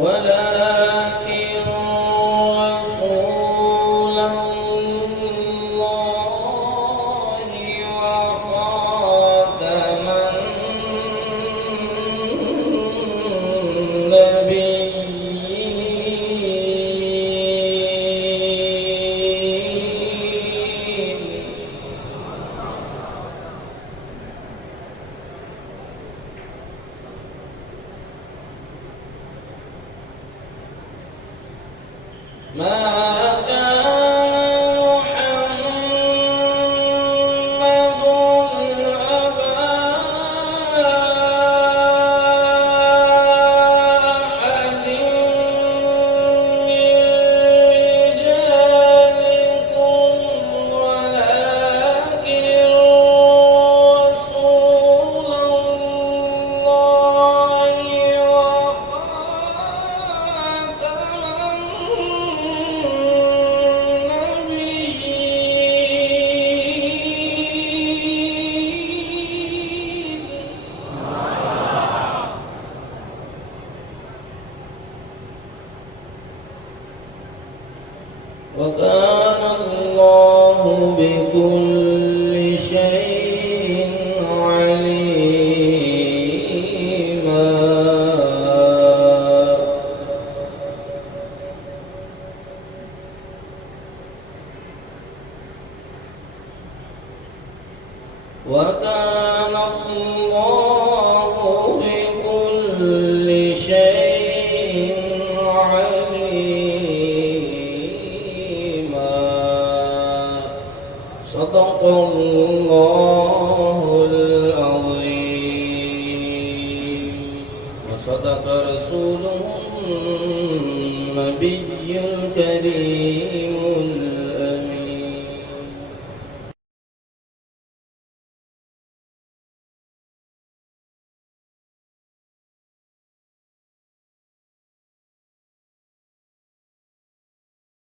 ولكن رسول الله وخاتم النبيين ما كان محمد أبا أحد من رجالكم ولكن رسول الله وكان الله بكل شيء عليما وكان الله بكل شيء عليما صدق الله العظيم وصدق رسوله النبي الكريم